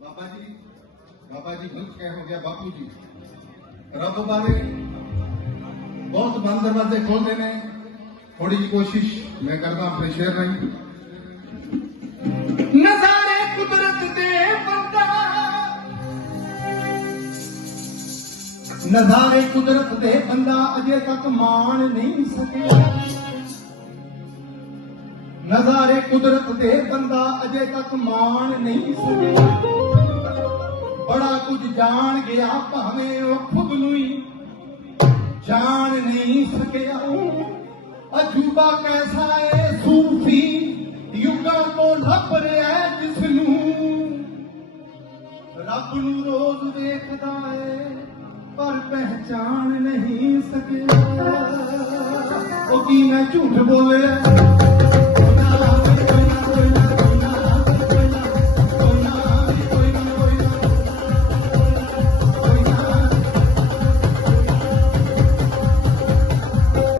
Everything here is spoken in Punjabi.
ਬਾਬਾ ਜੀ ਬਾਬਾ ਜੀ ਕਹਿ ਹੋ ਗਿਆ ਬਾਪੂ ਜੀ। ਰੱਬ ਬਾਰੇ ਬਹੁਤ ਬੰਦ ਦਰਵਾਜ਼ੇ ਖੋਲਦੇ ਨੇ। ਥੋੜੀ ਜਿਹੀ ਕੋਸ਼ਿਸ਼ ਮੈਂ ਕਰਦਾ ਆਪਣੇ ਸ਼ੇਰ ਰਾਹੀਂ। ਨਜ਼ਾਰੇ ਕੁਦਰਤ ਦੇ ਬੰਦਾ। ਨਜ਼ਾਰੇ ਕੁਦਰਤ ਦੇ ਬੰਦਾ ਅਜੇ ਤੱਕ ਮਾਣ ਨਹੀਂ ਸਕਿਆ। ਨਜ਼ਾਰੇ ਕੁਦਰਤ ਅਜੇ ਤੱਕ ਮਾਣ ਨਹੀਂ ਸਕਿਆ ਬੜਾ ਕੁਝ ਜਾਣ ਗਿਆ ਭਾਵੇਂ ਉਹ ਖੁਦ ਨੂੰ ਹੀ। ਜਾਣ ਨਹੀਂ ਸਕਿਆ। ਅਜੂਬਾ ਕੈਸਾ ਏ ਸੂਫੀ ਯੁੱਗਾਂ ਤੋਂ ਲੱਭ ਰਿਹਾ ਜਿਸ ਨੂੰ ਰੱਬ ਨੂੰ ਰੋਜ਼ ਵੇਖਦਾ ਏ, ਪਰ ਪਹਿਚਾਨ ਨਹੀਂ ਸਕਿਆ। ਉਹ ਕੀ ਮੈਂ ਝੂਠ ਬੋਲਿਆ?